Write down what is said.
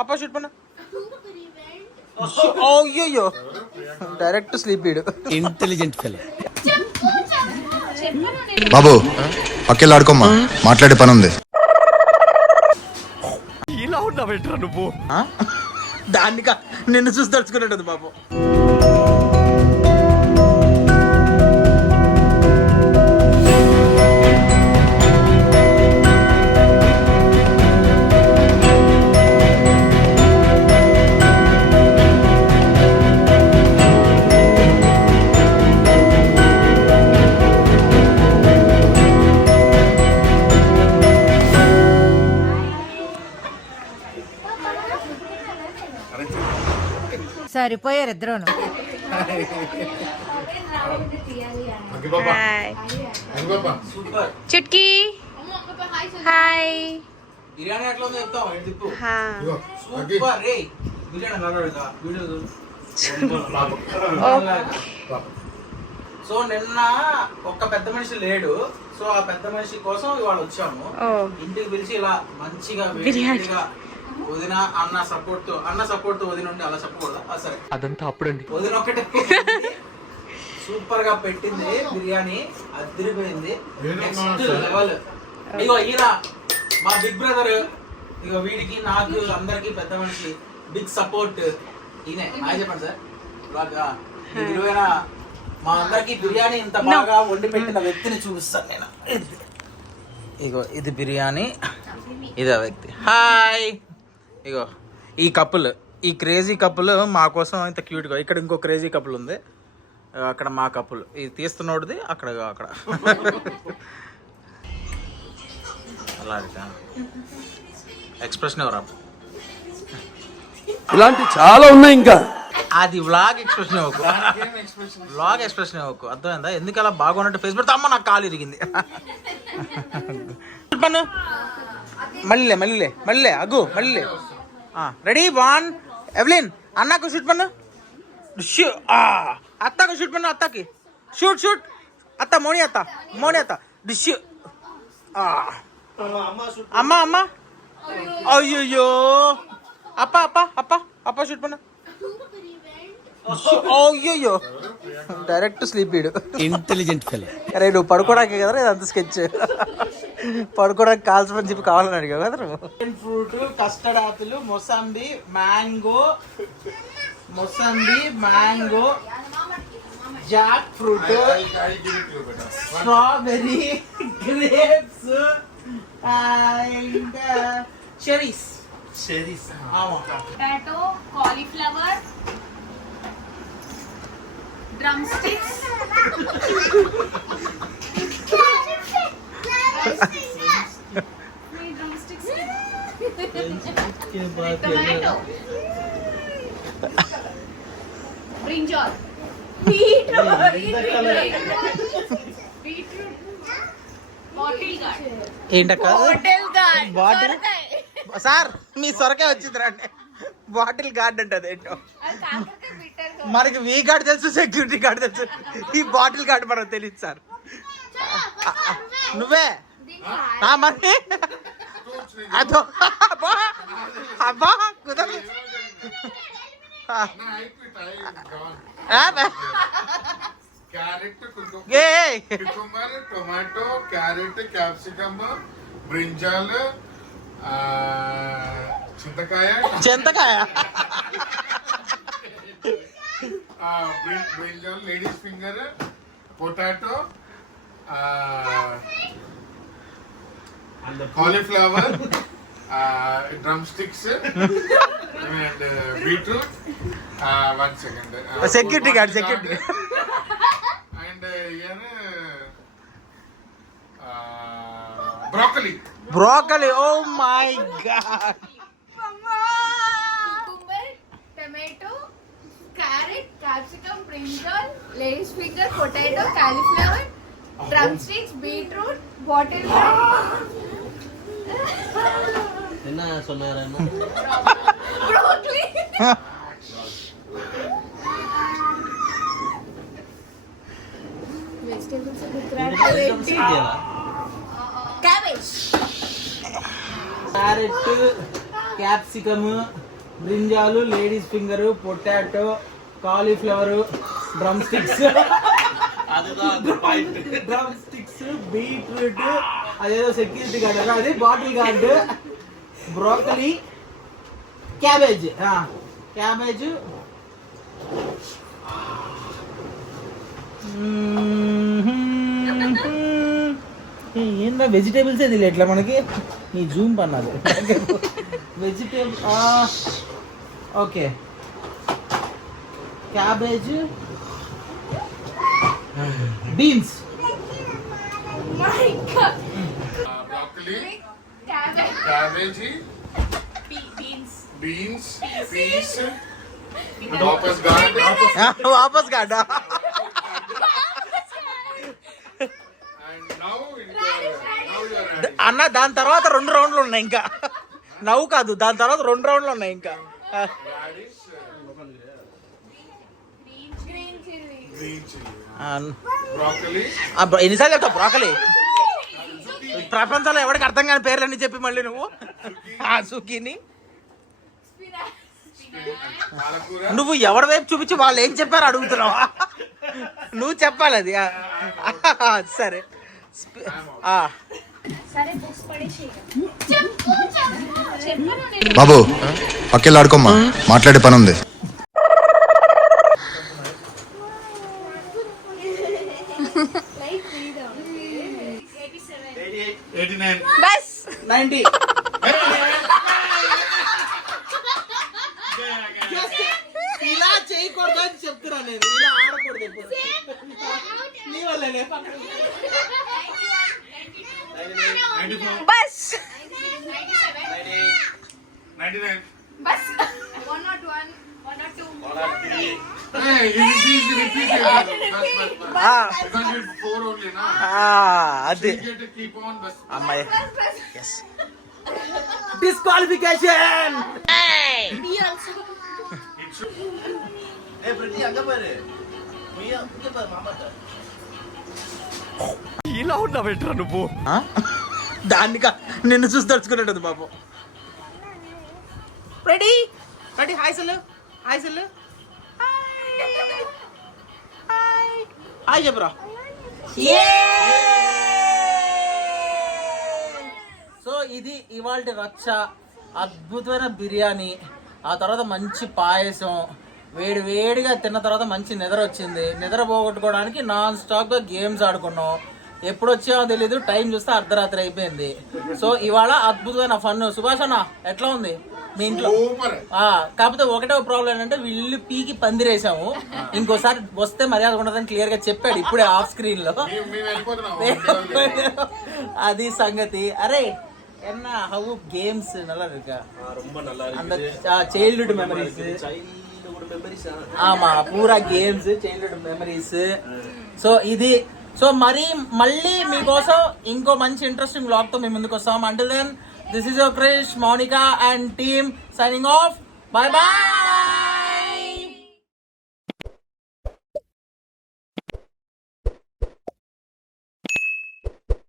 అప్పా షూట్ పన్న అయ్యో డైరెక్ట్ స్లీప్ వీడు ఇంటెలిజెంట్ ఫెలో. బాబు పక్కెళ్ళి ఆడుకోమ్మా, మాట్లాడే పని ఉంది. ఇలా ఉన్నావేంట్రా నువ్వు? దానికా నిన్ను చూసి తడుచుకున్నట్టు బాబు. సరిపోయారు ఇద్దరును. చుట్కీ హాయ్. బిర్యానీ ఎట్లా ఉందో చెప్తావా? సూపర్ రే బిర్యానీ. సో నిన్న ఒక్క పెద్ద మనిషి లేడు, సో ఆ పెద్ద మనిషి కోసం ఇవాళ వచ్చాము. ఇంటికి పిలిచి ఇలా మంచిగా వేడిగా వదిన అన్న సపోర్ట్ తో వదిన ఉంటే అలా చెప్పకూడదా? సరే అదంతా అప్పుడండి. వదిన ఒకటే సూపర్ గా పెట్టింది బిర్యానీ, అదిరిపోయింది. Next level. ఇగో ఈయన మా బిగ్ బ్రదర్, ఇగో వీడికి నాకు అందరికి పెద్ద మనిషి, బిగ్ సపోర్ట్ ఈయనే. హాయ్ చెప్పండి సార్. ఇలాగా విలువైన మా అందరికి బిర్యానీ ఇంత బాగా వండి పెట్టిన వ్యక్తిని చూపిస్తాను నేను. ఇగో ఇది బిర్యానీ, ఇదే వ్యక్తి. హాయ్. ఇగో ఈ కపుల్, ఈ క్రేజీ కపుల్ మా కోసం ఇంత క్యూట్గా. ఇక్కడ ఇంకో క్రేజీ కపుల్ ఉంది, అక్కడ మా కపుల్. ఇది తీస్తున్నోడిది అక్కడ అలా ఎక్స్ప్రెషన్ ఎవరా? ఇలాంటి చాలా ఉన్నాయి ఇంకా. అది వ్లాగ్ ఎక్స్ప్రెషన్ ఇవ్వకు, వ్లాగ్ ఎక్స్ప్రెషన్ ఇవ్వకు, అర్థమైందా? ఎందుకు అలా బాగున్నట్టు ఫేస్ పెడతా? అమ్మ నాకు కాలు ఇరిగింది. మళ్ళీ అగ్గు మళ్ళీ. రెడీ 1 ఎవ్లిన్ అన్నకు షూట్ పన్ను, అత్తకు షూట్ పన్ను, అత్తకి షూట్ అత్త మోని అత్త డిష్. అమ్మ అయ్యో అప్ప షూట్ పన్ను. అయ్యో డైరెక్ట్ స్లీప్ వీడు. Intelligent fellow. అరే నువ్వు పడుకోవడానికి కదా ఇదంతా స్కెచ్. పడుకోవడానికి కావాల్సిన చెప్పి కావాలని అడిగావు కదా నువ్వు. Fruit, custard apple, mosambi mango, Jack fruit, strawberry, grapes and cherries. Potato, cauliflower, drum sticks, tomato, brinjal, beetroot, bottle gourd. ఏంటక్క బాటిల్? సార్ మీ సొరకాయ వచ్చింది రండి. బాటిల్ గార్డ్ అంటే అదేంటో మనకి. వీ గార్డ్ తెలుసు, సెక్యూరిటీ గార్డ్ తెలుసు, ఈ బాటిల్ గార్డ్ మనకు తెలియదు సార్. నువ్వే మరి అదో అబ్బా కుదరదు. టొమాటో, క్యారెట్, క్యాప్సికమ్, బ్రింజాల్, చింతకాయ, brinjal, ladies finger, potato, cauliflower, drumsticks, and beetroot. 1 second. Security guard. And broccoli. Oh my God. Cucumber, tomato, carrot, capsicum, brinjal, lady's finger, potato, cauliflower, drumsticks, beetroot, bottle gourd. Broccoli. Vegetables cabbage, carrot, capsicum, బ్రింజాలు, ladies finger, potato, cauliflower, drumsticks, beetroot, అదేదో security guard అది bottle gourd, broccoli, cabbage. ఏంటో vegetables ఇది ఎట్లా మనకి ఈ zoom పన్నాలి. Vegetable okay, cabbage, beans, My God. Broccoli, Cabbage. cabbage, Beans. peas, వాపస్ గార్డ్. వాపస్ కాడా. And now you are ready. అన్న దాని తర్వాత 2 రౌండ్లు ఉన్నాయి ఇంకా. నవ్వు కాదు, దాని తర్వాత 2 రౌండ్లు ఉన్నాయి ఇంకా. Radish, Green chili. green chili, broccoli, ఎన్నిసార్లు చెప్తావు బ్రోకలీ? ప్రపంచంలో ఎవరికి అర్థం కాని పేర్లన్నీ చెప్పి మళ్ళీ నువ్వు సుకీని. పాలకూర, నువ్వు ఎవరి వైపు చూపించి వాళ్ళు ఏం చెప్పారు అడుగుతున్నావా? నువ్వు చెప్పాలి అది. సరే బాబు పక్కెళ్ళి ఆడుకోమ్మా, మాట్లాడే పని ఉంది. Like 89. Bus. 90. ఇలా చేయకూడదు అని చెప్తున్నా నేను. ఇలా ఆడకూడదు ఎప్పుడు. నీ వల్లనే. 94. Bus. 99. Bus. 101. 102. Hey, repeat it. Because it's 4 only, na? అది You get to keep on, but అమ్మాయి. Bus. Disqualification. Me also. it should. ఇలా ఉన్నావేంట్రా నువ్వు? దాన్ని నిన్ను చూసి తడుచుకున్నట్టుంది పాపం. Ready ready. Hi cell, hi cell, hi చెప్పురా. సో ఇది ఇవాళ రచ్చ. అద్భుతమైన బిర్యానీ, ఆ తర్వాత మంచి పాయసం, వేడి వేడిగా తిన్న తర్వాత మంచి నిద్ర వచ్చింది. నిద్ర పోగొట్టుకోవడానికి నాన్ స్టాప్గా గేమ్స్ ఆడుకున్నాం. ఎప్పుడు వచ్చామో తెలీదు, టైం చూస్తే అర్ధరాత్రి అయిపోయింది. సో ఇవాళ అద్భుతమైన ఫన్. సుభాష్ అన్న ఎట్లా ఉంది మీ ఇంట్లో? Super. కాకపోతే ఒకటే ప్రాబ్లం ఏంటంటే వీళ్ళు పీకి పందిరేసాము. ఇంకోసారి వస్తే మర్యాద ఉండదని క్లియర్ గా చెప్పాడు ఇప్పుడే ఆఫ్ స్క్రీన్ లో. మేము వెళ్ళిపోతున్నాం. అది సంగతి. అరే என்ன ஹவு கேம்ஸ் நல்லா இருக்கா? ரொம்ப நல்லா அந்த చైల్డ్హుడ్ మెమరీస్. ఆమా పూరా గేమ్స్ చైల్డ్హుడ్ మెమరీస్. సో ఇది సో మళ్ళీ మీకోసం ఇంకో మంచి ఇంట్రెస్టింగ్ వ్లాగ్ తో మేము ముందుకు వస్తాం. Until then this is your Krish, Mounika and team signing off. Bye by.